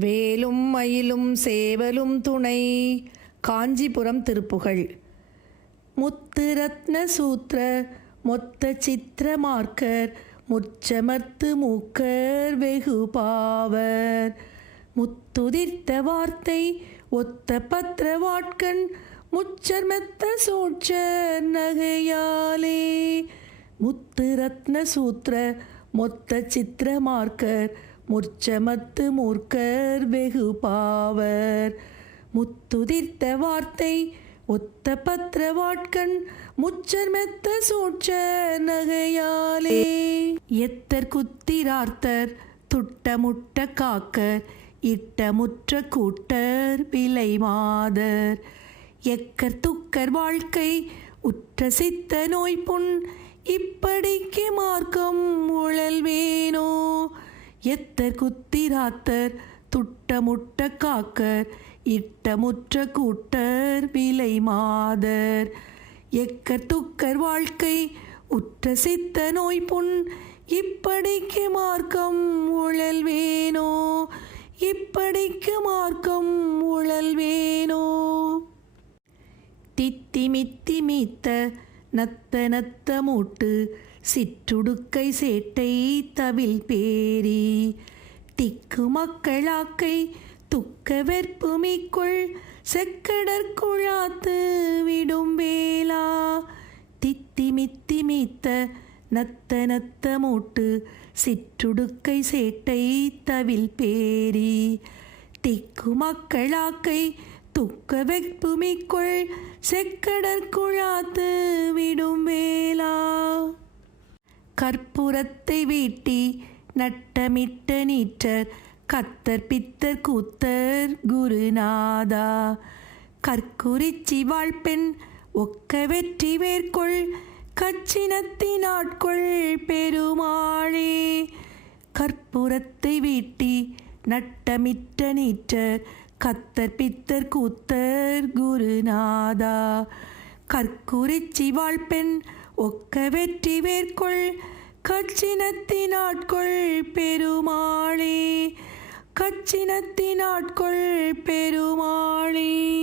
வேலும் மயிலும் சேவலும் துணை. காஞ்சிபுரம் திருப்புகழ். முத்து ரத்ன சூத்திர மொத்த சித்திர மார்க்கர் முச்சமர்த்து மூக்கர் வெகு பாவர். முத்துதிர்த்த வார்த்தை ஒத்த பத்திர வாட்கண் முச்சர்மெத்த சூட்சர் நகையாலே. முத்து ரத்ன சூத்திர மொத்த சித்திர மார்க்கர் முற்சமத்து மூர்க்கர் வெகு பாவர். முத்துதிர்த்த வார்த்தை ஒத்த பத்திர வாட்கண் முச்சர் மெத்த சூட்ச நகையாலே. எத்தர் குத்திரார்த்தர் துட்ட முட்ட காக்கர் இட்ட முற்ற கூட்டர் விலை மாதர். எக்கர் துக்கர் வாழ்க்கை உற்ற சித்த நோய் புண் இப்படிக்கு மார்க்கம் உழல்வேனோ? எத்தர் குத்திராத்தர் துட்ட முட்ட காக்கர் இட்ட முற்ற கூட்டர் விலை மாதர். எக்கர் துக்கர் வாழ்க்கை உற்ற சித்த நோய் புண் இப்படிக்கு மார்க்கம் உழல்வேனோ? இப்படிக்கு மார்க்கம் உழல்வேனோ? தித்தி மித்தி மீத்த நத்த நத்த மூட்டு சிற்றுடுக்கை சேட்டை தவில் பேரி. திக்கு மக்களாக்கை துக்க வெற்புமிக்குள் செக்கடற்குழாத்து விடும் வேலா தித்தி மித்தி மீத்த நத்த நத்த மூட்டு சிற்றுடுக்கை சேட்டை தவில் பேரி. திக்கு மக்களாக்கை துக்க வெப்புமிக்குள் செக்கடற்குழாத்து விடும் வேளா. கற்பூரத்தை வீட்டி நட்டமிட்ட நீற்றர் கத்தர் பித்தர் கூத்தர் குருநாதா. கற்குறிச்சி வாழ்பெண் ஒக்க வெற்றி வேர்கொள் கச்சினத்தினாட்கொள் பெருமாளே. கற்பூரத்தை வீட்டி நட்டமிட்ட நீற்றர் கத்தர் பித்தர் கூத்தர் குருநாதா. கற்குறிச்சி வாழ்பெண் ஒக்க வெற்றி வேர்கொள் கச்சினத்தினாட்கொள் பெருமாளே. கச்சினத்தினாட்கொள் பெருமாளே.